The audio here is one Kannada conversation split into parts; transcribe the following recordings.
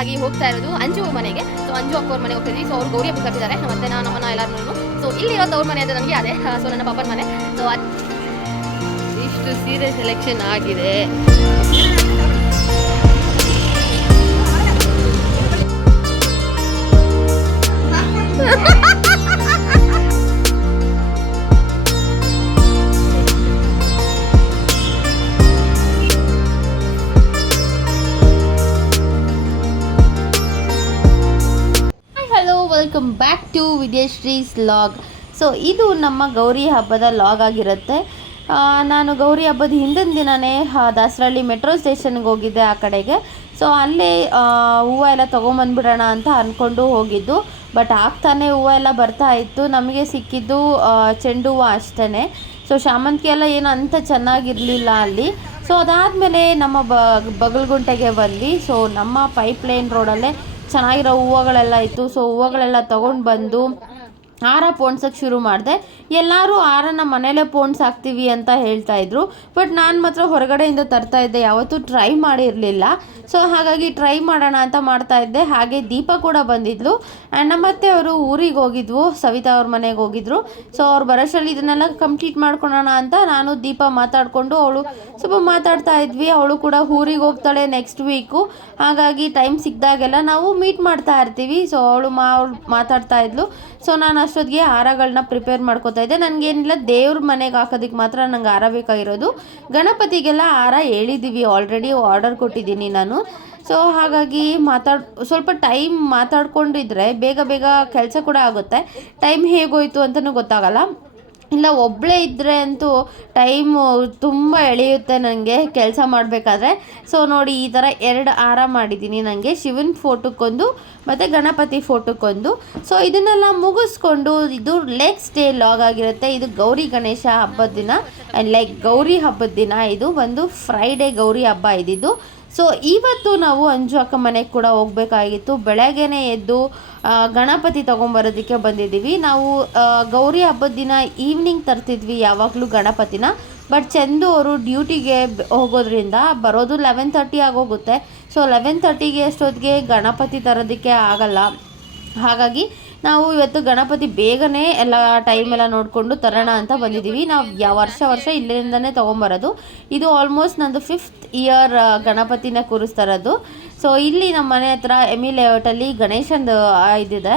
ಆಗಿ ಹೋಗ್ತಾ ಇರೋದು ಅಂಜು ಮನೆಗೆ. ಸೊ ಅಂಜು ಅಕ್ಕ ಅವ್ರ ಮನೆಗೆ ಹೋಗ್ತಿದ್ವಿ. ಸೊ ಅವ್ರು ಗೌರಿ ಹಬ್ಬ ಕಟ್ಟಿದ್ದಾರೆ ಮತ್ತೆ ನಮ್ಮನ್ನ ಎಲ್ಲರೂ. ಸೊ ಇಲ್ಲಿರೋದು ಅವ್ರ ಮನೆ ಅಂತ ನನಗೆ ಅದೇ. ಸೊ ನನ್ನ ಪಾಪನ ಮನೆ. ಸೊ ಇಷ್ಟು ಸೀರೆ ಸೆಲೆಕ್ಷನ್ ಆಗಿದೆ. Welcome back to Vidyashree's vlog. So ಇದು ನಮ್ಮ ಗೌರಿ ಹಬ್ಬದ ಲಾಗ್ ಆಗಿರುತ್ತೆ. ನಾನು ಗೌರಿ ಹಬ್ಬದ ಹಿಂದಿನ ದಿನವೇ ದಾಸರಳ್ಳಿ ಮೆಟ್ರೋ ಸ್ಟೇಷನ್ಗೆ ಹೋಗಿದ್ದೆ ಆ ಕಡೆಗೆ. ಸೊ ಅಲ್ಲೇ ಹೂವು ಎಲ್ಲ ತೊಗೊಂಬಂದ್ಬಿಡೋಣ ಅಂತ ಅಂದ್ಕೊಂಡು ಹೋಗಿದ್ದು. ಬಟ್ ಆಗ್ತಾನೆ ಹೂವು ಎಲ್ಲ ಬರ್ತಾ ಇತ್ತು. ನಮಗೆ ಸಿಕ್ಕಿದ್ದು ಚೆಂಡು ಹೂವು ಅಷ್ಟೇ. ಸೊ ಶಾಮಂತಿಗೆ ಎಲ್ಲ ಏನು ಅಂಥ ಚೆನ್ನಾಗಿರಲಿಲ್ಲ ಅಲ್ಲಿ. ಸೊ ಅದಾದಮೇಲೆ ನಮ್ಮ ಬಗಲ್ಗುಂಟೆಗೆ ಬಂದ್ವಿ. ಸೊ ನಮ್ಮ ಪೈಪ್ಲೈನ್ ರೋಡಲ್ಲೇ ಚೆನ್ನಾಗಿರೋ ಹೂವುಗಳೆಲ್ಲ ಇತ್ತು. ಸೊ ಹೂವುಗಳೆಲ್ಲ ತೊಗೊಂಡು ಬಂದು ಹಾರ ಪೋಣ್ಸೋಕ್ಕೆ ಶುರು ಮಾಡಿದೆ. ಎಲ್ಲರೂ ಹಾರನ ಮನೇಲೇ ಪೋಣ್ಸಾಕ್ತೀವಿ ಅಂತ ಹೇಳ್ತಾಯಿದ್ರು. ಬಟ್ ನಾನು ಮಾತ್ರ ಹೊರಗಡೆಯಿಂದ ತರ್ತಾಯಿದ್ದೆ, ಯಾವತ್ತೂ ಟ್ರೈ ಮಾಡಿರಲಿಲ್ಲ. ಸೊ ಹಾಗಾಗಿ ಟ್ರೈ ಮಾಡೋಣ ಅಂತ ಮಾಡ್ತಾಯಿದ್ದೆ. ಹಾಗೆ ದೀಪ ಕೂಡ ಬಂದಿದ್ಲು. ಆ್ಯಂಡ್ ನಮ್ಮತ್ತೆ ಅವರು ಊರಿಗೆ ಹೋಗಿದ್ವು, ಸವಿತಾ ಅವ್ರ ಮನೆಗೆ ಹೋಗಿದ್ರು. ಸೊ ಅವ್ರು ಬರೋಷ್ಟರಲ್ಲಿ ಇದನ್ನೆಲ್ಲ ಕಂಪ್ಲೀಟ್ ಮಾಡ್ಕೊಳೋಣ ಅಂತ ನಾನು ದೀಪ ಮಾತಾಡಿಕೊಂಡು ಅವಳು ಸ್ವಲ್ಪ ಮಾತಾಡ್ತಾ ಇದ್ವಿ. ಅವಳು ಕೂಡ ಊರಿಗೆ ಹೋಗ್ತಾಳೆ ನೆಕ್ಸ್ಟ್ ವೀಕು. ಹಾಗಾಗಿ ಟೈಮ್ ಸಿಕ್ಕಿದಾಗೆಲ್ಲ ನಾವು ಮೀಟ್ ಮಾಡ್ತಾ ಇರ್ತೀವಿ. ಸೊ ಅವಳು ಮಾತಾಡ್ತಾ ಇದ್ಲು. ಸೊ ನಾನು ಅಷ್ಟೊತ್ತಿಗೆ ಹಾರಗಳನ್ನ ಪ್ರಿಪೇರ್ ಮಾಡ್ಕೋತಾ ಇದ್ದೆ. ನನಗೇನಿಲ್ಲ, ದೇವ್ರ ಮನೆಗೆ ಹಾಕೋದಕ್ಕೆ ಮಾತ್ರ ನಂಗೆ ಹಾರ ಬೇಕಾಗಿರೋದು. ಗಣಪತಿಗೆಲ್ಲ ಹಾರ ಹೇಳಿದ್ದೀವಿ, ಆಲ್ರೆಡಿ ಆರ್ಡರ್ ಕೊಟ್ಟಿದ್ದೀನಿ ನಾನು. ಸೊ ಹಾಗಾಗಿ ಸ್ವಲ್ಪ ಟೈಮ್ ಮಾತಾಡ್ಕೊಂಡಿದ್ರೆ ಬೇಗ ಬೇಗ ಕೆಲಸ ಕೂಡ ಆಗುತ್ತೆ. ಟೈಮ್ ಹೇಗೋಯ್ತು ಅಂತಲೂ ಗೊತ್ತಾಗಲ್ಲ. ಇಲ್ಲ ಒಬ್ಬಳೇ ಇದ್ದರೆ ಅಂತೂ ಟೈಮು ತುಂಬ ಎಳೆಯುತ್ತೆ ನನಗೆ ಕೆಲಸ ಮಾಡಬೇಕಾದ್ರೆ. ಸೊ ನೋಡಿ, ಈ ಥರ 2 ಹಾರ ಮಾಡಿದ್ದೀನಿ. ನನಗೆ ಶಿವನ ಫೋಟೋಕ್ಕೊಂದು ಮತ್ತು ಗಣಪತಿ ಫೋಟೋಕ್ಕೊಂದು. ಸೊ ಇದನ್ನೆಲ್ಲ ಮುಗಿಸ್ಕೊಂಡು ಇದು ನೆಕ್ಸ್ಟ್ ಡೇ ಲಾಗ್ ಆಗಿರುತ್ತೆ. ಇದು ಗೌರಿ ಗಣೇಶ ಹಬ್ಬದ ದಿನ, ಗೌರಿ ಹಬ್ಬದ ದಿನ. ಇದು ಒಂದು ಫ್ರೈಡೇ ಗೌರಿ ಹಬ್ಬ ಇದ್ದಿದ್ದು. ಸೊ ಇವತ್ತು ನಾವು ಅಂಜು ಅಕ್ಕ ಮನೆಗೆ ಕೂಡ ಹೋಗಬೇಕಾಗಿತ್ತು. ಬೆಳಗ್ಗೆನೇ ಎದ್ದು ಗಣಪತಿ ತೊಗೊಂಬರೋದಕ್ಕೆ ಬಂದಿದ್ದೀವಿ. ನಾವು ಗೌರಿ ಹಬ್ಬದ ದಿನ ಈವ್ನಿಂಗ್ ತರ್ತಿದ್ವಿ ಯಾವಾಗಲೂ ಗಣಪತಿನ. ಬಟ್ ಚಂದು ಅವರು ಡ್ಯೂಟಿಗೆ ಹೋಗೋದ್ರಿಂದ ಬರೋದು 11:30 ಆಗೋಗುತ್ತೆ. ಸೊ 11:30ಗೆ ಅಷ್ಟೊತ್ತಿಗೆ ಗಣಪತಿ ತರೋದಕ್ಕೆ ಆಗಲ್ಲ. ಹಾಗಾಗಿ ನಾವು ಇವತ್ತು ಗಣಪತಿ ಬೇಗನೆ ಎಲ್ಲ ಟೈಮೆಲ್ಲ ನೋಡಿಕೊಂಡು ತರೋಣ ಅಂತ ಬಂದಿದ್ದೀವಿ. ನಾವು ವರ್ಷ ಇಲ್ಲಿಂದನೇ ತೊಗೊಂಬರೋದು. ಇದು ಆಲ್ಮೋಸ್ಟ್ ನಂದು 5th ಇಯರ್ ಗಣಪತಿನ ಕೂರಿಸ್ತಾ ಇರೋದು. ಸೊ ಇಲ್ಲಿ ನಮ್ಮ ಮನೆ ಹತ್ರ ಎಮಿ ಲೇಔಟಲ್ಲಿ ಗಣೇಶಂದು ಇದಿದೆ,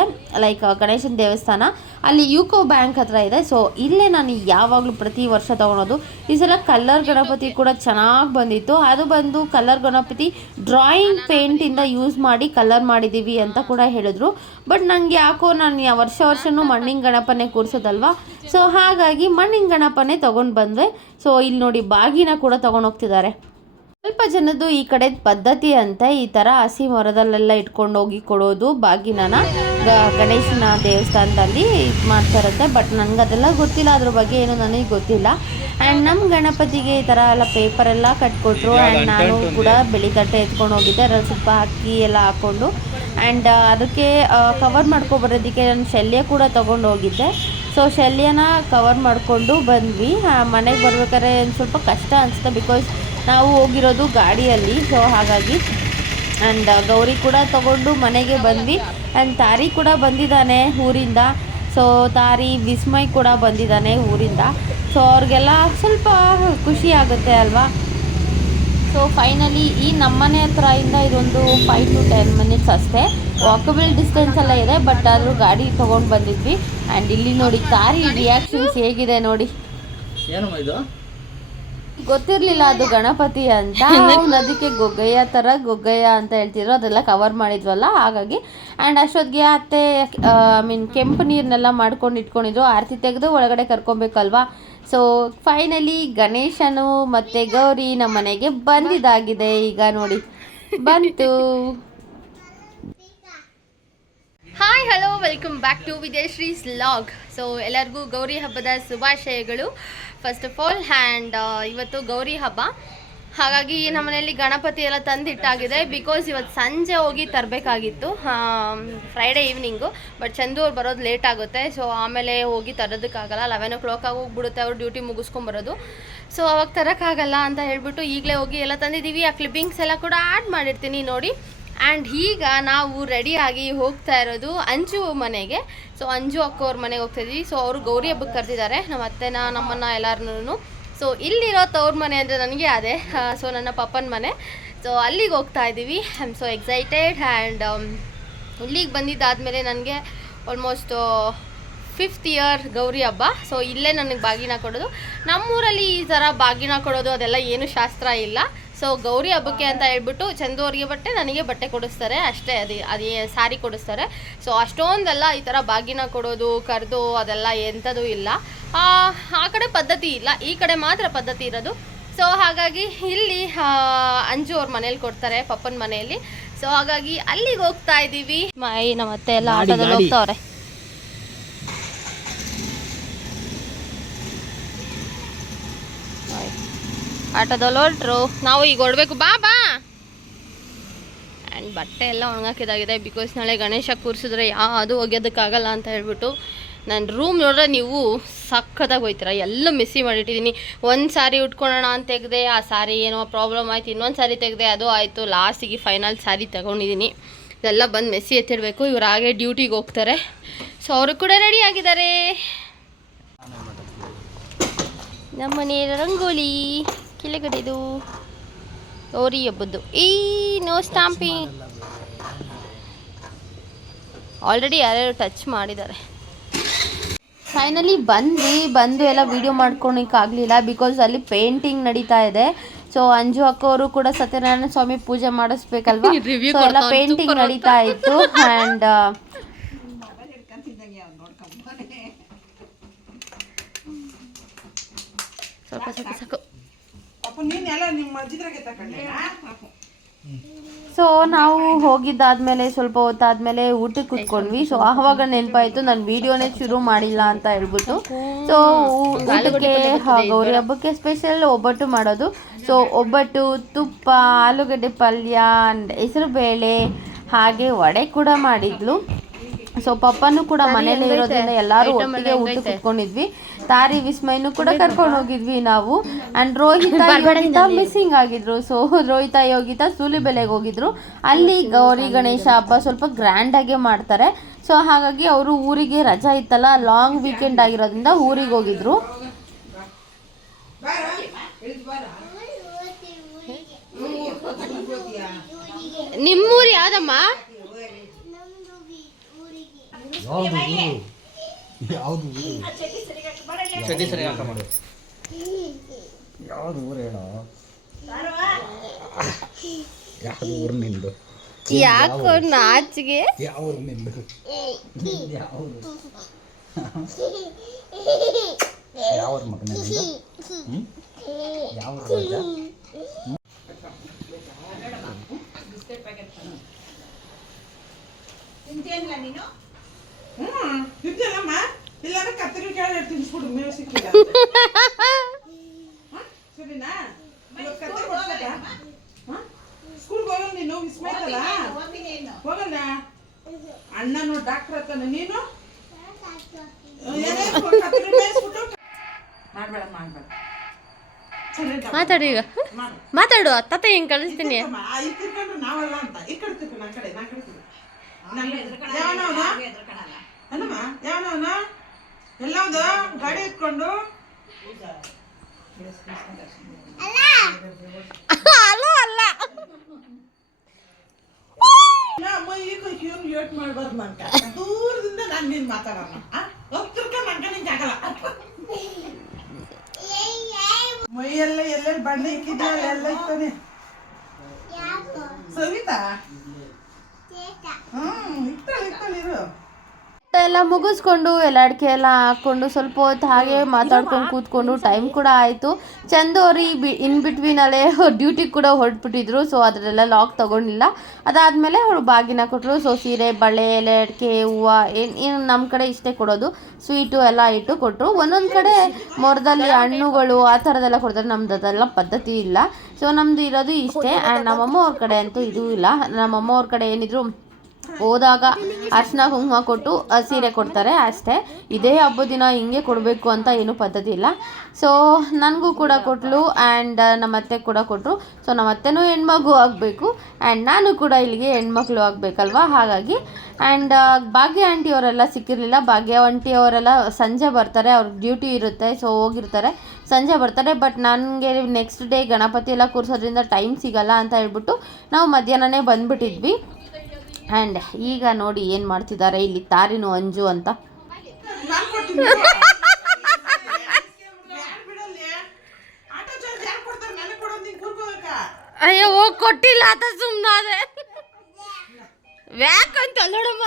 ಗಣೇಶನ ದೇವಸ್ಥಾನ ಅಲ್ಲಿ ಯುಕೋ ಬ್ಯಾಂಕ್ ಹತ್ರ ಇದೆ. ಸೊ ಇಲ್ಲೇ ನಾನು ಯಾವಾಗಲೂ ಪ್ರತಿ ವರ್ಷ ತೊಗೊಳೋದು. ಈ ಸಲ ಕಲರ್ ಗಣಪತಿ ಕೂಡ ಚೆನ್ನಾಗಿ ಬಂದಿತ್ತು. ಅದು ಬಂದು ಕಲರ್ ಗಣಪತಿ ಡ್ರಾಯಿಂಗ್ ಪೇಂಟಿಂದ ಯೂಸ್ ಮಾಡಿ ಕಲರ್ ಮಾಡಿದ್ದೀವಿ ಅಂತ ಕೂಡ ಹೇಳಿದ್ರು. ಬಟ್ ನನಗೆ ಯಾಕೋ ನಾನು ವರ್ಷನೂ ಮಣ್ಣಿನ ಗಣಪನೇ ಕೂರಿಸೋದಲ್ವಾ. ಸೊ ಹಾಗಾಗಿ ಮಣ್ಣಿನ ಗಣಪನೇ ತೊಗೊಂಡು ಬಂದ್ವಿ. ಸೊ ಇಲ್ಲಿ ನೋಡಿ, ಬಾಗಿನ ಕೂಡ ತೊಗೊಂಡು ಹೋಗ್ತಿದ್ದಾರೆ. ಸ್ವಲ್ಪ ಜನದ್ದು ಈ ಕಡೆ ಪದ್ಧತಿ ಅಂತ ಈ ಥರ ಹಸಿ ಮರದಲ್ಲೆಲ್ಲ ಇಟ್ಕೊಂಡು ಹೋಗಿ ಕೊಡೋದು ಬಾಗಿನನ ಗಣೇಶನ ದೇವಸ್ಥಾನದಲ್ಲಿ ಮಾಡ್ತಾ ಇರುತ್ತೆ. ಬಟ್ ನನಗೆ ಅದೆಲ್ಲ ಗೊತ್ತಿಲ್ಲ, ಅದ್ರ ಬಗ್ಗೆ ಏನು ನನಗೆ ಗೊತ್ತಿಲ್ಲ. ಆ್ಯಂಡ್ ನಮ್ಮ ಗಣಪತಿಗೆ ಈ ಥರ ಎಲ್ಲ ಪೇಪರೆಲ್ಲ ಕಟ್ಕೊಟ್ರು. ಆ್ಯಂಡ್ ನಾನು ಕೂಡ ಬೆಳಿ ತಟ್ಟೆ ಎತ್ಕೊಂಡು ಹೋಗಿದ್ದೆ, ಅದ್ರಲ್ಲಿ ಸ್ವಲ್ಪ ಅಕ್ಕಿ ಎಲ್ಲ ಹಾಕ್ಕೊಂಡು. ಆ್ಯಂಡ್ ಅದಕ್ಕೆ ಕವರ್ ಮಾಡ್ಕೊಬರೋದಕ್ಕೆ ನಾನು ಶಲ್ಯ ಕೂಡ ತೊಗೊಂಡು ಹೋಗಿದ್ದೆ. ಸೊ ಶಲ್ಯನ ಕವರ್ ಮಾಡಿಕೊಂಡು ಬಂದ್ವಿ. ಮನೆಗೆ ಬರ್ಬೇಕಾದ್ರೆ ಸ್ವಲ್ಪ ಕಷ್ಟ ಅನಿಸುತ್ತೆ, ಬಿಕಾಸ್ ನಾವು ಹೋಗಿರೋದು ಗಾಡಿಯಲ್ಲಿ. ಸೊ ಹಾಗಾಗಿ ಆ್ಯಂಡ್ ಗೌರಿ ಕೂಡ ತಗೊಂಡು ಮನೆಗೆ ಬಂದ್ವಿ. ಆ್ಯಂಡ್ ತಾರಿ ಕೂಡ ಬಂದಿದ್ದಾನೆ ಊರಿಂದ. ಸೊ ತಾರಿ ವಿಸ್ಮಯ್ ಕೂಡ ಬಂದಿದ್ದಾನೆ ಊರಿಂದ. ಸೊ ಅವ್ರಿಗೆಲ್ಲ ಸ್ವಲ್ಪ ಖುಷಿ ಆಗುತ್ತೆ ಅಲ್ವಾ. ಸೊ ಫೈನಲಿ ಈ ನಮ್ಮನೆ ಹತ್ರದಿಂದ ಇದೊಂದು 5 to 10 minutes ಅಷ್ಟೇ, ವಾಕಬಲ್ ಡಿಸ್ಟೆನ್ಸ್ ಎಲ್ಲ ಇದೆ. ಬಟ್ ಆದರೂ ಗಾಡಿ ತೊಗೊಂಡು ಬಂದಿದ್ವಿ. ಆ್ಯಂಡ್ ಇಲ್ಲಿ ನೋಡಿ ತಾರಿ ರಿಯಾಕ್ಷನ್ಸ್ ಹೇಗಿದೆ ನೋಡಿ. ಗೊತ್ತಿರಲಿಲ್ಲ ಅದು ಗಣಪತಿ ಅಂತ. ಅದಕ್ಕೆ ಗೊಗ್ಗಯ್ಯ ಅಂತ ಹೇಳ್ತಿದ್ರು. ಅದೆಲ್ಲ ಕವರ್ ಮಾಡಿದ್ವಲ್ಲ ಹಾಗಾಗಿ. ಆ್ಯಂಡ್ ಅಷ್ಟೊತ್ತಿಗೆ ಅತ್ತೆ ಕೆಂಪು ನೀರನ್ನೆಲ್ಲ ಮಾಡ್ಕೊಂಡು ಇಟ್ಕೊಂಡಿದ್ರು. ಆರತಿ ತೆಗೆದು ಒಳಗಡೆ ಕರ್ಕೊಬೇಕಲ್ವಾ. ಸೊ ಫೈನಲಿ ಗಣೇಶನು ಮತ್ತು ಗೌರಿ ನಮ್ಮ ಮನೆಗೆ ಬಂದಿದ್ದಾಗಿದೆ. ಈಗ ನೋಡಿ ಬಂತು. Hi hello, welcome back to Vidyashree's vlog. So ಎಲ್ಲರಿಗೂ ಗೌರಿ ಹಬ್ಬದ ಶುಭಾಶಯಗಳು ಫಸ್ಟ್ ಆಫ್ ಆಲ್. ಆ್ಯಂಡ್ ಇವತ್ತು ಗೌರಿ ಹಬ್ಬ, ಹಾಗಾಗಿ ನಮ್ಮ ಮನೆಯಲ್ಲಿ ಗಣಪತಿ ಎಲ್ಲ ತಂದಿಟ್ಟಾಗಿದೆ. ಬಿಕಾಸ್ ಇವತ್ತು ಸಂಜೆ ಹೋಗಿ ತರಬೇಕಾಗಿತ್ತು, ಫ್ರೈಡೇ ಈವ್ನಿಂಗು. ಬಟ್ ಚಂದು ಅವ್ರು ಬರೋದು ಲೇಟ್ ಆಗುತ್ತೆ. ಸೊ ಆಮೇಲೆ ಹೋಗಿ ತರೋದಕ್ಕಾಗಲ್ಲ, 11 o'clock ಹೋಗ್ಬಿಡುತ್ತೆ ಅವ್ರು ಡ್ಯೂಟಿ ಮುಗಿಸ್ಕೊಂಬರೋದು. ಸೊ ಅವಾಗ ತರೋಕ್ಕಾಗಲ್ಲ ಅಂತ ಹೇಳ್ಬಿಟ್ಟು ಈಗಲೇ ಹೋಗಿ ಎಲ್ಲ ತಂದಿದ್ದೀವಿ. ಆ ಕ್ಲಿಪ್ಪಿಂಗ್ಸ್ ಎಲ್ಲ ಕೂಡ ಆ್ಯಡ್ ಮಾಡಿರ್ತೀನಿ ನೋಡಿ. ಆ್ಯಂಡ್ ಈಗ ನಾವು ರೆಡಿಯಾಗಿ ಹೋಗ್ತಾ ಇರೋದು ಅಂಜು ಮನೆಗೆ. ಸೊ ಅಂಜು ಅಕ್ಕವ್ರ ಮನೆಗೆ ಹೋಗ್ತಾ ಇದ್ವಿ. ಸೊ ಅವರು ಗೌರಿ ಹಬ್ಬಕ್ಕೆ ಕರೆದಿದ್ದಾರೆ ನಮ್ಮ ಅತ್ತೆನ ನಮ್ಮನ್ನು ಎಲ್ಲರನ್ನೂ. ಸೊ ಇಲ್ಲಿರೋ ತವ್ರ ಮನೆ ಅಂದರೆ ನನಗೆ ಅದೇ, ಸೊ ನನ್ನ ಪಪ್ಪನ ಮನೆ. ಸೊ ಅಲ್ಲಿಗೆ ಹೋಗ್ತಾ ಇದ್ದೀವಿ. I am so excited. And ಇಲ್ಲಿಗೆ ಬಂದಿದ್ದಾದಮೇಲೆ ನನಗೆ ಆಲ್ಮೋಸ್ಟ್ 5th ಇಯರ್ ಗೌರಿ ಹಬ್ಬ. ಸೊ ಇಲ್ಲೇ ನನಗೆ ಬಾಗಿನ ಕೊಡೋದು. ನಮ್ಮೂರಲ್ಲಿ ಈ ಥರ ಬಾಗಿನ ಕೊಡೋದು ಅದೆಲ್ಲ ಏನು ಶಾಸ್ತ್ರ ಇಲ್ಲ. ಸೊ ಗೌರಿ ಹಬ್ಬಕ್ಕೆ ಅಂತ ಹೇಳ್ಬಿಟ್ಟು ಚಂದು ಅವ್ರಿಗೆ ಬಟ್ಟೆ, ನನಗೆ ಬಟ್ಟೆ ಕೊಡಿಸ್ತಾರೆ ಅಷ್ಟೇ. ಅದೇ ಸ್ಯಾರಿ ಕೊಡಿಸ್ತಾರೆ. ಸೊ ಅಷ್ಟೊಂದೆಲ್ಲ ಈ ಥರ ಬಾಗಿನ ಕೊಡೋದು ಕರೆದು ಅದೆಲ್ಲ ಎಂಥದ್ದು ಇಲ್ಲ. ಆ ಕಡೆ ಪದ್ಧತಿ ಇಲ್ಲ, ಈ ಕಡೆ ಮಾತ್ರ ಪದ್ಧತಿ ಇರೋದು. ಸೊ ಹಾಗಾಗಿ ಇಲ್ಲಿ ಅಂಜು ಅವ್ರ ಮನೇಲಿ ಕೊಡ್ತಾರೆ, ಪಪ್ಪನ ಮನೆಯಲ್ಲಿ. ಸೊ ಹಾಗಾಗಿ ಅಲ್ಲಿಗೆ ಹೋಗ್ತಾ ಇದ್ದೀವಿ. ನಮ್ಮ ಅತ್ತೆ ಎಲ್ಲ ಆಟೋದಲ್ಲಿ ಹೋಗ್ತಾವ್ರೆ. ಆಟೋದಲ್ಲಿ ಹೊರಟ್ರು, ನಾವು ಈಗ ಹೊರಡ್ಬೇಕು. ಬಾ ಆ್ಯಂಡ್ ಬಟ್ಟೆ ಎಲ್ಲ ಒಣಗಾಕಿದಾಗಿದೆ. ಬಿಕಾಸ್ ನಾಳೆ ಗಣೇಶ ಕೂರಿಸಿದ್ರೆ ಯಾವುದು ಒಗೆಯೋದಕ್ಕಾಗಲ್ಲ ಅಂತ ಹೇಳ್ಬಿಟ್ಟು. ನನ್ನ ರೂಮ್ ನೋಡ್ರೆ ನೀವು ಸಖತ್ತಾಗಿ ಹೋಯ್ತೀರ. ಎಲ್ಲ ಮಿಸ್ಸಿ ಮಾಡಿಟ್ಟಿದ್ದೀನಿ. ಒಂದು ಸಾರಿ ಉಟ್ಕೊಳ್ಳೋಣ ಅಂತ ತೆಗೆದೆ, ಆ ಸಾರಿ ಏನೋ ಪ್ರಾಬ್ಲಮ್ ಆಯಿತು. ಇನ್ನೊಂದು ಸಾರಿ ತೆಗೆದೆ, ಅದು ಆಯಿತು. ಲಾಸ್ಟಿಗೆ ಫೈನಲ್ ಸಾರಿ ತಗೊಂಡಿದ್ದೀನಿ. ಇದೆಲ್ಲ ಬಂದು ಮೆಸ್ಸಿ ಎತ್ತಿಡಬೇಕು. ಇವ್ರು ಹಾಗೆ ಡ್ಯೂಟಿಗೆ ಹೋಗ್ತಾರೆ. ಸೊ ಅವರು ಕೂಡ ರೆಡಿ ಆಗಿದ್ದಾರೆ. ನಮ್ಮನೆ ರಂಗೋಲಿ ಕೆಳಗಡೆದು ಗೌರಿ ಹಬ್ಬದ್ದು. ನೋ ಸ್ಟಾಂಪಿಂಗ್ ಆಲ್ರೆಡಿ ಯಾರ್ಯಾರು ಟಚ್ ಮಾಡಿದ್ದಾರೆ. ಫೈನಲಿ ಬಂದು ಎಲ್ಲ ವೀಡಿಯೋ ಮಾಡ್ಕೊಳಕ್ಕಾಗಲಿಲ್ಲ. ಬಿಕಾಸ್ ಅಲ್ಲಿ ಪೇಂಟಿಂಗ್ ನಡೀತಾ ಇದೆ. ಸೊ ಅಂಜು ಅಕ್ಕವರು ಕೂಡ ಸತ್ಯನಾರಾಯಣ ಸ್ವಾಮಿ ಪೂಜೆ ಮಾಡಿಸ್ಬೇಕಲ್ವಾ. ಸೊ ಎಲ್ಲ ಪೇಂಟಿಂಗ್ ನಡೀತಾ ಇತ್ತು. ಆ್ಯಂಡ್ ಸ್ವಲ್ಪ ಸಾಕು. ಸೊ ನಾವು ಹೋಗಿದ್ದಾದ್ಮೇಲೆ ಸ್ವಲ್ಪ ಹೊತ್ತಾದ್ಮೇಲೆ ಊಟಕ್ಕೆ ಕೂತ್ಕೊಂಡ್ವಿ. ಸೊ ಆವಾಗ ನೆನಪಾಯಿತು ನಾನು ವಿಡಿಯೋನೇ ಶುರು ಮಾಡಿಲ್ಲ ಅಂತ ಹೇಳ್ಬಿಟ್ಟು. ಸೊ ಊಟಕ್ಕೆ ಗೌರಿ ಹಬ್ಬಕ್ಕೆ ಸ್ಪೆಷಲ್ ಒಬ್ಬಟ್ಟು ಮಾಡೋದು. ಸೊ ಒಬ್ಬಟ್ಟು, ತುಪ್ಪ, ಆಲೂಗಡ್ಡೆ ಪಲ್ಯ, ಹೆಸರು ಬೇಳೆ, ಹಾಗೆ ವಡೆ ಕೂಡ ಮಾಡಿದ್ಲು. ಸೊ ಪಪ್ಪನೂ ಕೂಡ ಮನೇಲಿ ಇರೋದ್ರಿಂದ ಎಲ್ಲರೂ ಒಟ್ಟಿಗೆ ಊಟ ಕುತ್ಕೊಂಡಿದ್ವಿ. ತಾರಿ ವಿಸ್ಮಯನು ಕೂಡ ಕರ್ಕೊಂಡು ಹೋಗಿದ್ವಿ ನಾವು. ಆ್ಯಂಡ್ ರೋಹಿತ ಮಿಸ್ಸಿಂಗ್ ಆಗಿದ್ರು. ಸೊ ರೋಹಿತ ಯೋಗಿತ ಸೂಲಿಬೆಲೆಗೆ ಹೋಗಿದ್ರು. ಅಲ್ಲಿ ಗೌರಿ ಗಣೇಶ ಹಬ್ಬ ಸ್ವಲ್ಪ ಗ್ರ್ಯಾಂಡಾಗೆ ಮಾಡ್ತಾರೆ. ಸೊ ಹಾಗಾಗಿ ಅವರು ಊರಿಗೆ ರಜಾ ಇತ್ತಲ್ಲ, ಲಾಂಗ್ ವೀಕೆಂಡ್ ಆಗಿರೋದ್ರಿಂದ ಊರಿಗೆ ಹೋಗಿದ್ರು. ನಿಮ್ಮೂರು ಯಾವ್ದಮ್ಮ? ಯಾವ್ದು ಊರು ಹೇಳೋ? ಯಾವ್ದು ಊರು ನಿಂದು? ಯಾಕೋ ನಾಚಿಗೆ? ಯಾವ ಊರು ನಿಂದು? ಯಾವ ಊರು ಮಗನ ನಿಂದು? ಯಾವ ಊರು? ನೀನು ತಿಂತೇನಮ್ಮ? ಇಲ್ಲಾಂದ್ರೆ ಕತ್ತರಿ ಕೇಳಿ ತಿನ್ಸ್ಬಿಡು, ಮೇವು ಸಿಕ್ಕಿಲ್ಲ. ಸರಿನಾ? ಕತ್ತರಿ ಕೊಡ್ಬೇಕಾ? ಸ್ಕೂಲ್ಗೆ ಹೋಗಲ್ಲ ನೀನು? ವಿಸ್ಮೈತಲ್ಲ ಹೋಗಲ್ಲ? ಅಣ್ಣನು ಡಾಕ್ಟರ್ ಹತ್ತಾನೆ, ನೀನು ಮಾಡ್ಬೇಡ ಮಾಡ್ಬೇಡ. ಮಾತಾಡು, ಈಗ ಮಾತಾಡು. ತಾತ ಹೆಂಗ್ ಕಳಿಸ್ತೀನಿ. ನಾವಲ್ಲ ಅಂತ ಈ ಕಡೆ ತಿರ್ಕೊಂಡು ಆ ಕಡೆ ನಾ ಕಡೆ ಯಾವನವನ ಎಲ್ಲಾವ್ದು ಗಾಡಿ ಇಟ್ಕೊಂಡು ಅಲ್ಲ ಅಮ್ಮ ಈಗ ಇವನು ಯೋಟ್ ಮಾಡ್ಬಾರ್ದು. ನಂಕ ದೂರದಿಂದ ನಾನು ನೀನು ಮಾತಾಡೋಣ ಹೋಗ್ತಿರ್ಕ ನಂಕ ನಿಂಗೆ ಆಗಲ್ಲ. ಮೈಯೆಲ್ಲ ಎಲ್ಲೆಲ್ಲಿ ಬಣ್ಣ ಇಕ್ಕಿದ್ಯಾ ಎಲ್ಲ ಇರ್ತಾನೆ. ಸವಿತಾ ಇರು. ಎಲ್ಲ ಮುಗಿಸ್ಕೊಂಡು ಎಲ್ಲ ಅಡಿಕೆ ಎಲ್ಲ ಹಾಕ್ಕೊಂಡು ಸ್ವಲ್ಪ ಹೊತ್ತು ಹಾಗೆ ಮಾತಾಡ್ಕೊಂಡು ಕೂತ್ಕೊಂಡು ಟೈಮ್ ಕೂಡ ಆಯಿತು. ಚಂದು ಅವ್ರು ಇನ್ ಬಿಟ್ವೀನಲ್ಲೇ ಡ್ಯೂಟಿಗೆ ಕೂಡ ಹೊರಟ್ಬಿಟ್ಟಿದ್ರು. ಸೊ ಅದರಲ್ಲೆಲ್ಲ ಲಾಕ್ ತೊಗೊಂಡಿಲ್ಲ. ಅದಾದಮೇಲೆ ಅವರು ಬಾಗಿನ ಕೊಟ್ಟರು. ಸೊ ಸೀರೆ, ಬಳೆ, ಎಲೆ, ಅಡಿಕೆ, ಹೂವು ಏನು ನಮ್ಮ ಕಡೆ ಇಷ್ಟೇ ಕೊಡೋದು. ಸ್ವೀಟು ಎಲ್ಲ ಇಟ್ಟು ಕೊಟ್ಟರು. ಒಂದೊಂದು ಕಡೆ ಮೊರದಲ್ಲಿ ಹಣ್ಣುಗಳು ಆ ಥರದ್ದೆಲ್ಲ ಕೊಡ್ತಾರೆ. ನಮ್ದು ಅದೆಲ್ಲ ಪದ್ಧತಿ ಇಲ್ಲ. ಸೊ ನಮ್ಮದು ಇರೋದು ಇಷ್ಟೇ. ಆ್ಯಂಡ್ ನಮ್ಮಮ್ಮ ಅವ್ರ ಕಡೆ ಅಂತೂ ಇದೂ ಇಲ್ಲ. ನಮ್ಮಮ್ಮ ಅವ್ರ ಕಡೆ ಏನಿದ್ರು ಹೋದಾಗ ಅರ್ಶಿನ ಕುಂಕುಮ ಕೊಟ್ಟು ಸೀರೆ ಕೊಡ್ತಾರೆ ಅಷ್ಟೇ. ಇದೇ ಹಬ್ಬದ ದಿನ ಹಿಂಗೆ ಕೊಡಬೇಕು ಅಂತ ಏನೂ ಪದ್ಧತಿ ಇಲ್ಲ. ಸೊ ನನಗೂ ಕೂಡ ಕೊಟ್ಟಳು ಆ್ಯಂಡ್ ನಮ್ಮ ಅತ್ತೆ ಕೂಡ ಕೊಟ್ಟರು. ಸೊ ನಮ್ಮ ಅತ್ತೆನೂ ಹೆಣ್ಮಗು ಆಗಬೇಕು ಆ್ಯಂಡ್ ನಾನು ಕೂಡ ಇಲ್ಲಿಗೆ ಹೆಣ್ಮಕ್ಳು ಆಗಬೇಕಲ್ವ, ಹಾಗಾಗಿ. ಆ್ಯಂಡ್ ಭಾಗ್ಯ ಆಂಟಿಯವರೆಲ್ಲ ಸಿಕ್ಕಿರಲಿಲ್ಲ. ಭಾಗ್ಯ ಆಂಟಿಯವರೆಲ್ಲ ಸಂಜೆ ಬರ್ತಾರೆ, ಅವ್ರಿಗೆ ಡ್ಯೂಟಿ ಇರುತ್ತೆ, ಸೊ ಹೋಗಿರ್ತಾರೆ, ಸಂಜೆ ಬರ್ತಾರೆ. ಬಟ್ ನನಗೆ ನೆಕ್ಸ್ಟ್ ಡೇ ಗಣಪತಿ ಎಲ್ಲ ಕೂರಿಸೋದ್ರಿಂದ ಟೈಮ್ ಸಿಗಲ್ಲ ಅಂತ ಹೇಳ್ಬಿಟ್ಟು ನಾವು ಮಧ್ಯಾಹ್ನನೇ ಬಂದುಬಿಟ್ಟಿದ್ವಿ. ಆ್ಯಂಡ್ ಈಗ ನೋಡಿ ಏನು ಮಾಡ್ತಿದ್ದಾರೆ ಇಲ್ಲಿ ತಾರಿನು ಅಂಜು ಅಂತ. ನಾನು ಕೊಡ್ತೀನಿ ಆಟೋ ಚಾರ್ಜ್ ಯಾರು ಕೊಡ್ತಾರೆ? ನನಗೆ ಕೊಡೋದು ನೀನು ಕೂರ್ಕೋಬೇಕಾ? ಅಯ್ಯೋ ಹೋಗಿ ಕೊಟ್ಟಿಲ್ಲ ಅಂತ ಸುಮ್ಮನಾದೆ. ವ್ಯಾಕಂತ ನೋಡಮ್ಮ.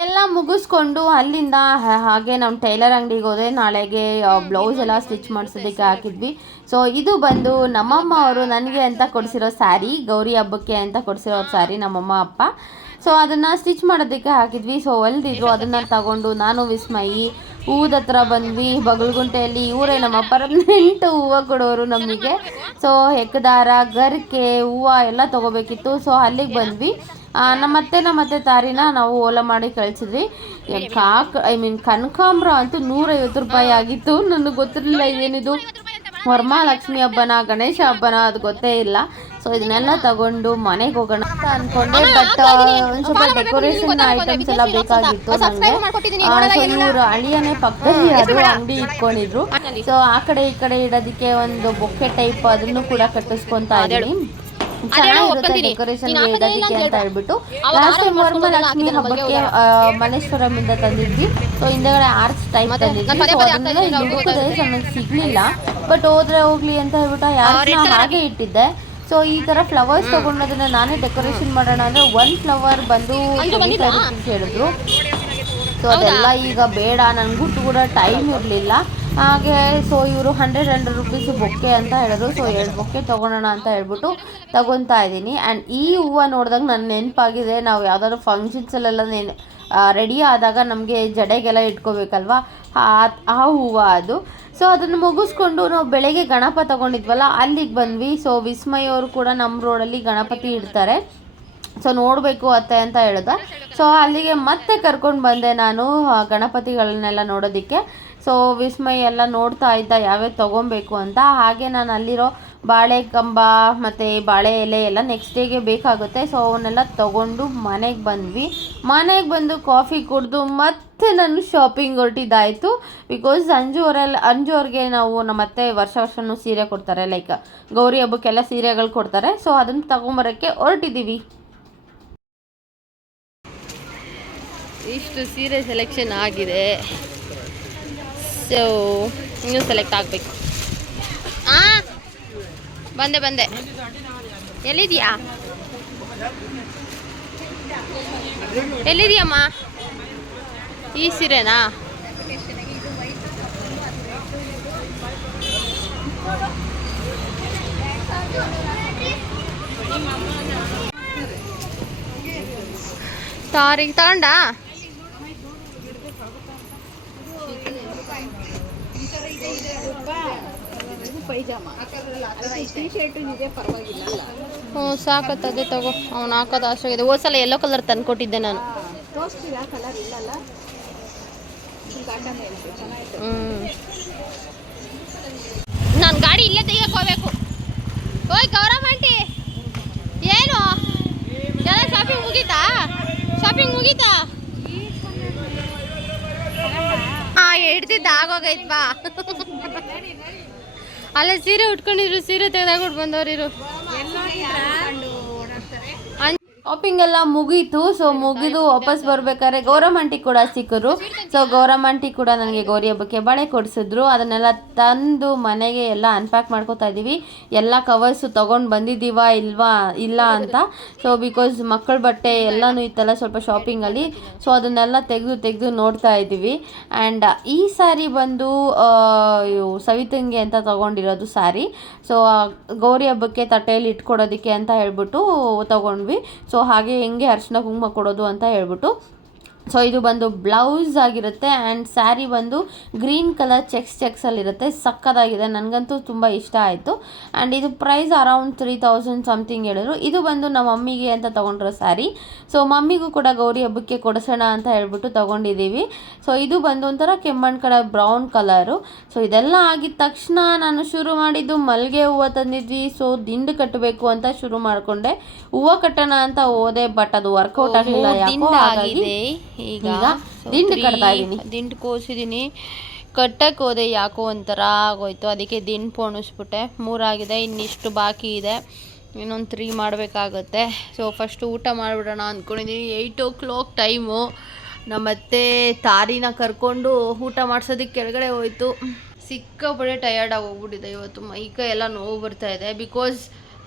ಎಲ್ಲ ಮುಗಿಸ್ಕೊಂಡು ಅಲ್ಲಿಂದ ಹಾಗೆ ನಮ್ಮ ಟೈಲರ್ ಅಂಗಡಿಗೆ ಹೋದೆ. ನಾಳೆಗೆ ಬ್ಲೌಸ್ ಎಲ್ಲ ಸ್ಟಿಚ್ ಮಾಡಿಸೋದಕ್ಕೆ ಹಾಕಿದ್ವಿ. ಸೊ ಇದು ಬಂದು ನಮ್ಮಮ್ಮ ಅವರು ನನಗೆ ಅಂತ ಕೊಡಿಸಿರೋ ಸ್ಯಾರಿ, ಗೌರಿ ಹಬ್ಬಕ್ಕೆ ಅಂತ ಕೊಡಿಸಿರೋ ಸ್ಯಾರಿ ನಮ್ಮಮ್ಮ ಅಪ್ಪ. ಸೊ ಅದನ್ನು ಸ್ಟಿಚ್ ಮಾಡೋದಕ್ಕೆ ಹಾಕಿದ್ವಿ. ಸೊ ಹೊಲ್ದಿದ್ರು, ಅದನ್ನು ತಗೊಂಡು ನಾನು ವಿಸ್ಮಯಿ ಹೂದ ಹತ್ರ ಬಂದ್ವಿ. ಬಗಲ್ಗುಂಟೆಯಲ್ಲಿ ಇವರೇ ನಮ್ಮ ಪರ್ಮನೆಂಟ್ ಹೂವು ಕೊಡೋರು ನಮಗೆ. ಸೊ ಹೆಕ್ಕದಾರ, ಗರಿಕೆ, ಹೂವು ಎಲ್ಲ ತೊಗೋಬೇಕಿತ್ತು. ಸೊ ಅಲ್ಲಿಗೆ ಬಂದ್ವಿ. ನಮ್ಮತ್ತೆ ತಾರಿನ ನಾವು ಓಲಾ ಮಾಡಿ ಕಳಿಸಿದ್ವಿ. ಕನಕಾಂಬ್ರ ಅಂತೂ 150 ರೂಪಾಯಿ ಆಗಿತ್ತು. ನನಗೆ ಗೊತ್ತಿರಲಿಲ್ಲ ಏನಿದು ವರಮಹಾಲಕ್ಷ್ಮಿ ಹಬ್ಬನ ಗಣೇಶ ಹಬ್ಬನ ಅದು ಗೊತ್ತೇ ಇಲ್ಲ. ಸೊ ಇದನ್ನೆಲ್ಲ ತಗೊಂಡು ಮನೆಗೆ ಹೋಗೋಣ ಅಂತ ಅಂದ್ಕೊಂಡೆ. ಬಟ್ ಒಂದು ಸ್ವಲ್ಪ ಡೆಕೋರೇಷನ್ ಐಟಮ್ಸ್ ಎಲ್ಲ ಬೇಕಾಗಿತ್ತು ನನಗೆ. ಸೊ ಇವರು ಅಳಿಯನೇ ಪಕ್ಕದಲ್ಲಿ ಅದು ಅಂಗಡಿ ಇಟ್ಕೊಂಡಿದ್ರು. ಸೊ ಆ ಕಡೆ ಈ ಕಡೆ ಇಡೋದಕ್ಕೆ ಒಂದು ಬೊಕ್ಕೆ ಟೈಪ್ ಅದನ್ನು ಕೂಡ ಕಟ್ಟಿಸ್ಕೊತಾ ಇದ್ದೀನಿ. ಚೆನ್ನಾಗಿರುತ್ತೆ ಡೆಕೋರೇಷನ್ ಇಡೋದಕ್ಕೆ ಅಂತ ಹೇಳ್ಬಿಟ್ಟು. ಲಾಸ್ಟ್ ಟೈಮ್ ವರಮಹಾಲಕ್ಷ್ಮಿ ಹಬ್ಬಕ್ಕೆ ಮಲ್ಲೇಶ್ವರಮಿಂದ ತಂದಿದ್ವಿ. ಸೊ ಹಿಂದೆಗಡೆ ಆರ್ಚ್ ಟೈಪ್ ತಂದಿದ್ವಿ. ಸೊ ಅದನ್ನೆಲ್ಲ ಇಲ್ಲಿ ಹುಡುಕದೆ ನನಗೆ ಸಿಗ್ಲಿಲ್ಲ. ಬಟ್ ಹೋದ್ರೆ ಹೋಗ್ಲಿ ಅಂತ ಹೇಳ್ಬಿಟ್ಟು ಯಾರನ್ನ ಹಾಗೆ ಇಟ್ಟಿದ್ದೆ. ಸೊ ಈ ಥರ ಫ್ಲವರ್ಸ್ ತೊಗೊಂಡೋದನ್ನ ನಾನೇ ಡೆಕೋರೇಷನ್ ಮಾಡೋಣ ಅಂದರೆ 1 ಫ್ಲವರ್ ಬಂದು 25 ರೂಪೀಸ್ ಹೇಳಿದ್ರು. ಸೊ ಅದೆಲ್ಲ ಈಗ ಬೇಡ, ನನಗೂ ಕೂಡ ಟೈಮ್ ಇರಲಿಲ್ಲ ಹಾಗೆ. ಸೊ ಇವರು 100 ರೂಪೀಸ್ ಬೊಕ್ಕೆ ಅಂತ ಹೇಳಿದ್ರು. ಸೊ 2 ಬೊಕ್ಕೆ ತೊಗೊಳೋಣ ಅಂತ ಹೇಳ್ಬಿಟ್ಟು ತಗೊತಾ ಇದ್ದೀನಿ. ಆ್ಯಂಡ್ ಈ ಹೂವು ನೋಡಿದಾಗ ನನ್ನ ನೆನಪಾಗಿದೆ, ನಾವು ಯಾವುದಾದ್ರು ಫಂಕ್ಷನ್ಸಲ್ಲೆಲ್ಲ ರೆಡಿ ಆದಾಗ ನಮಗೆ ಜಡೆಗೆಲ್ಲ ಇಟ್ಕೋಬೇಕಲ್ವ, ಆ ಹೂವು ಅದು. ಸೊ ಅದನ್ನು ಮುಗಿಸ್ಕೊಂಡು ನಾವು ಬೆಳಗ್ಗೆ ಗಣಪ ತೊಗೊಂಡಿದ್ವಲ್ಲ ಅಲ್ಲಿಗೆ ಬಂದ್ವಿ. ಸೊ ವಿಸ್ಮಯ್ ಅವರು ಕೂಡ ನಮ್ಮ ರೋಡಲ್ಲಿ ಗಣಪತಿ ಇಡ್ತಾರೆ. ಸೊ ನೋಡಬೇಕು ಅತ್ತೆ ಅಂತ ಹೇಳಿದ. ಸೊ ಅಲ್ಲಿಗೆ ಮತ್ತೆ ಕರ್ಕೊಂಡು ಬಂದೆ ನಾನು ಗಣಪತಿಗಳನ್ನೆಲ್ಲ ನೋಡೋದಕ್ಕೆ. ಸೊ ವಿಸ್ಮಯ್ ಎಲ್ಲ ನೋಡ್ತಾ ಇದ್ದ ಯಾವ್ಯಾವ ತೊಗೊಬೇಕು ಅಂತ. ಹಾಗೆ ನಾನು ಅಲ್ಲಿರೋ ಬಾಳೆ ಕಂಬ ಮತ್ತು ಬಾಳೆ ಎಲೆ ಎಲ್ಲ ನೆಕ್ಸ್ಟ್ ಡೇಗೆ ಬೇಕಾಗುತ್ತೆ. ಸೊ ಅವನ್ನೆಲ್ಲ ತೊಗೊಂಡು ಮನೆಗೆ ಬಂದ್ವಿ. ಮನೆಗೆ ಬಂದು ಕಾಫಿ ಕುಡಿದು ಮತ್ತೆ ನಾನು ಶಾಪಿಂಗ್ ಹೊರಟಿದ್ದಾಯಿತು. ಬಿಕಾಸ್ ಅಂಜು ಅವ್ರಿಗೆ ನಾವು ನಮ್ಮತ್ತೆ ವರ್ಷನೂ ಸೀರೆ ಕೊಡ್ತಾರೆ, ಲೈಕ್ ಗೌರಿ ಹಬ್ಬಕ್ಕೆಲ್ಲ ಸೀರೆಗಳು ಕೊಡ್ತಾರೆ. ಸೊ ಅದನ್ನು ತಗೊಂಬರೋಕ್ಕೆ ಹೊರಟಿದ್ದೀವಿ. ಇಷ್ಟು ಸೀರೆ ಸೆಲೆಕ್ಷನ್ ಆಗಿದೆ. ಸೊ ಇನ್ನೂ ಸೆಲೆಕ್ಟ್ ಆಗಬೇಕು. ಬಂದೆ. ಎಲ್ಲಿದೆಯಮ್ಮ ಈ ಸೀರೆನಾ? ತಾರಿಗೆ ತಗೊಂಡ ಹ್ಞೂ ಸಾಕತ್ತದೆ ತಗೋ. ಅವ್ನು ಹಾಕೋದು ಅಷ್ಟಾಗಿದೆ. ಹೋದ್ಸಲ ಯೆಲ್ಲೋ ಕಲರ್ ತಂದು ಕೊಟ್ಟಿದ್ದೆ ನಾನು. ನಾನು ಗಾಡಿ ಇಲ್ಲೇ ತೆಗಿಯಕ್ಕೆ ಹೋಗ್ಬೇಕು. ಓಯ್ ಗೌರಮ್ಮ ಆಂಟಿ, ಏನು ಎಲ್ಲ ಶಾಪಿಂಗ್ ಮುಗೀತಾ? ಹಿಡ್ದಿದ್ದು ಆಗೋಗೈತ್ ಬಾ. ಅಲ್ಲೇ ಸೀರೆ ಉಟ್ಕೊಂಡಿದ್ರು, ಸೀರೆ ತೆಗೆದಾಕೊಟ್ಟು ಬಂದವ್ರಿರು. ಶಾಪಿಂಗ್ ಎಲ್ಲ ಮುಗೀತು. ಸೊ ಮುಗಿದು ವಾಪಸ್ ಬರ್ಬೇಕಾದ್ರೆ ಗೌರಮ್ಮ ಆಂಟಿ ಕೂಡ ಸಿಕ್ಕರು. ಸೊ ಗೌರಮ್ಮ ಆಂಟಿ ಕೂಡ ನನಗೆ ಗೌರಿ ಹಬ್ಬಕ್ಕೆ ಬಳೆ ಕೊಡಿಸಿದ್ರು. ಅದನ್ನೆಲ್ಲ ತಂದು ಮನೆಗೆ ಎಲ್ಲ ಅನ್ಪ್ಯಾಕ್ ಮಾಡ್ಕೋತಾ ಇದ್ದೀವಿ. ಎಲ್ಲ ಕವರ್ಸು ತೊಗೊಂಡು ಬಂದಿದ್ದೀವಾ ಇಲ್ಲ ಅಂತ. ಸೊ ಬಿಕಾಸ್ ಮಕ್ಕಳ ಬಟ್ಟೆ ಎಲ್ಲನೂ ಇತ್ತಲ್ಲ ಸ್ವಲ್ಪ ಶಾಪಿಂಗಲ್ಲಿ. ಸೊ ಅದನ್ನೆಲ್ಲ ತೆಗೆದು ನೋಡ್ತಾ ಇದ್ದೀವಿ. ಆ್ಯಂಡ್ ಈ ಸ್ಯಾರಿ ಬಂದು ಸವಿತಂಗೆ ಅಂತ ತೊಗೊಂಡಿರೋದು ಸ್ಯಾರಿ. ಸೊ ಗೌರಿ ಹಬ್ಬಕ್ಕೆ ತಟ್ಟೆಯಲ್ಲಿ ಇಟ್ಕೊಡೋದಕ್ಕೆ ಅಂತ ಹೇಳ್ಬಿಟ್ಟು ತೊಗೊಂಡ್ವಿ. ಸೊ ಹಾಗೆ ಹೆಂಗೆ ಅರಿಶಿನ ಕುಂಕುಮ ಕೊಡೋದು ಅಂತ ಹೇಳ್ಬಿಟ್ಟು ಸೊ ಇದು ಬಂದು ಬ್ಲೌಸ್ ಆಗಿರುತ್ತೆ ಆ್ಯಂಡ್ ಸ್ಯಾರಿ ಬಂದು ಗ್ರೀನ್ ಕಲರ್ ಚೆಕ್ಸಲ್ಲಿರುತ್ತೆ. ಸಕ್ಕತ್ತಾಗಿದೆ, ನನಗಂತೂ ತುಂಬ ಇಷ್ಟ ಆಯಿತು. ಆ್ಯಂಡ್ ಇದು ಪ್ರೈಸ್ ಅರೌಂಡ್ 3000 ಸಮಥಿಂಗ್ ಹೇಳಿದ್ರು. ಇದು ಬಂದು ನಮ್ಮ ಮಮ್ಮಿಗೆ ಅಂತ ತೊಗೊಂಡಿರೋ ಸ್ಯಾರಿ. ಸೊ ಮಮ್ಮಿಗೂ ಕೂಡ ಗೌರಿ ಹಬ್ಬಕ್ಕೆ ಕೊಡಿಸೋಣ ಅಂತ ಹೇಳ್ಬಿಟ್ಟು ತೊಗೊಂಡಿದ್ದೀವಿ. ಸೊ ಇದು ಬಂದು ಒಂಥರ ಕೆಮ್ಮಣ್ಣು ಕಲರ್ ಬ್ರೌನ್ ಕಲರು. ಸೊ ಇದೆಲ್ಲ ಆಗಿದ ತಕ್ಷಣ ನಾನು ಶುರು ಮಾಡಿದ್ದು ಮಲ್ಲಿಗೆ ಹೂವು ತಂದಿದ್ವಿ. ಸೊ ದಿಂಡು ಕಟ್ಟಬೇಕು ಅಂತ ಶುರು ಮಾಡಿಕೊಂಡೆ. ಹೂವು ಕಟ್ಟೋಣ ಅಂತ ಹೋದೆ, ಬಟ್ ಅದು ವರ್ಕೌಟ್ ಆಗಲಿಲ್ಲ. ಯಾಕೋ ಹಾಗಾಗಿ ಈಗ ದಿಂಡು ಕಟ್ತಾ ಇದ್ದೀನಿ. ದಿಂಡು ಕೋಸಿದ್ದೀನಿ, ಕಟ್ಟಕ್ಕೆ ಹೋದೆ, ಯಾಕೋ ಒಂಥರ ಆಗೋಯ್ತು. ಅದಕ್ಕೆ ದಿಂಡು ಪೋಣಿಸ್ಬಿಟ್ಟೆ. 3 ಆಗಿದೆ, ಇನ್ನಿಷ್ಟು ಬಾಕಿ ಇದೆ, ಇನ್ನೊಂದು 3 ಮಾಡಬೇಕಾಗುತ್ತೆ. ಸೊ ಫಸ್ಟು ಊಟ ಮಾಡಿಬಿಡೋಣ ಅಂದ್ಕೊಂಡಿದ್ದೀನಿ. 8 o'clock ಟೈಮು. ನಮ್ಮತ್ತೆ ತಾರಿನ ಕರ್ಕೊಂಡು ಊಟ ಮಾಡ್ಸೋದಕ್ಕೆ ಕೆಳಗಡೆ ಹೋಯ್ತು. ಸಿಕ್ಕಾಪಟ್ಟೆ ಟಯರ್ಡಾಗಿ ಹೋಗ್ಬಿಟ್ಟಿದೆ ಇವತ್ತು. ಮೈಕೈ ಎಲ್ಲ ನೋವು ಬರ್ತಾ ಇದೆ. ಬಿಕಾಸ್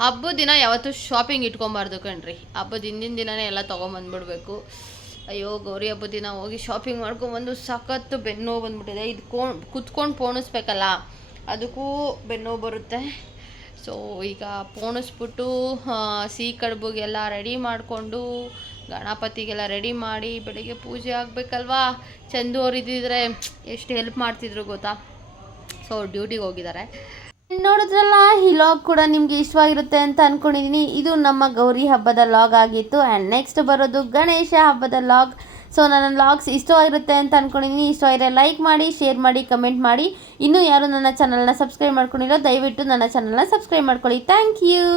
ಹಬ್ಬದ ದಿನ ಯಾವತ್ತೂ ಶಾಪಿಂಗ್ ಇಟ್ಕೊಬಾರ್ದು ಕಣ್ರಿ. ಹಬ್ಬದ ಹಿಂದಿನ ದಿನವೇ ಎಲ್ಲ ತೊಗೊಂಬಂದ್ಬಿಡ್ಬೇಕು. ಅಯ್ಯೋ, ಗೌರಿ ಹಬ್ಬದ ದಿನ ಹೋಗಿ ಶಾಪಿಂಗ್ ಮಾಡ್ಕೊಂಬಂದು ಸಖತ್ತು ಬೆನ್ನು ಬಂದ್ಬಿಟ್ಟಿದೆ. ಇದು ಕುತ್ಕೊಂಡು ಪೋಣಿಸ್ಬೇಕಲ್ಲ, ಅದಕ್ಕೂ ಬೆನ್ನು ಬರುತ್ತೆ. ಸೊ ಈಗ ಪೋಣಿಸ್ಬಿಟ್ಟು ಸಿಹಿ ಕಡುಬಿಗೆಲ್ಲ ರೆಡಿ ಮಾಡಿಕೊಂಡು ಗಣಪತಿಗೆಲ್ಲ ರೆಡಿ ಮಾಡಿ ಬೆಳಿಗ್ಗೆ ಪೂಜೆ ಆಗಬೇಕಲ್ವಾ. ಚಂದು ಅವ್ರು ಇದ್ದಿದ್ರೆ ಎಷ್ಟು ಹೆಲ್ಪ್ ಮಾಡ್ತಿದ್ರು ಗೊತ್ತಾ. ಸೊ ಡ್ಯೂಟಿಗೆ ಹೋಗಿದ್ದಾರೆ. ನೋಡಿದ್ರಲ್ಲ, ಈ ಲಾಗ್ ಕೂಡ ನಿಮಗೆ ಇಷ್ಟವಾಗಿರುತ್ತೆ ಅಂತ ಅಂದ್ಕೊಂಡಿದ್ದೀನಿ. ಇದು ನಮ್ಮ ಗೌರಿ ಹಬ್ಬದ ಲಾಗ್ ಆಗಿತ್ತು. ಆ್ಯಂಡ್ ನೆಕ್ಸ್ಟ್ ಬರೋದು ಗಣೇಶ ಹಬ್ಬದ ಲಾಗ್. ಸೊ ನನ್ನ ಲಾಗ್ಸ್ ಇಷ್ಟವಾಗಿರುತ್ತೆ ಅಂತ ಅಂದ್ಕೊಂಡಿದ್ದೀನಿ. ಇಷ್ಟವಾಗಿದ್ರೆ ಲೈಕ್ ಮಾಡಿ, ಶೇರ್ ಮಾಡಿ, ಕಮೆಂಟ್ ಮಾಡಿ. ಇನ್ನೂ ಯಾರು ನನ್ನ ಚಾನಲ್ನ ಸಬ್ಸ್ಕ್ರೈಬ್ ಮಾಡ್ಕೊಂಡಿಲ್ಲ, ದಯವಿಟ್ಟು ನನ್ನ ಚಾನಲ್ನ ಸಬ್ಸ್ಕ್ರೈಬ್ ಮಾಡ್ಕೊಳ್ಳಿ. Thank you.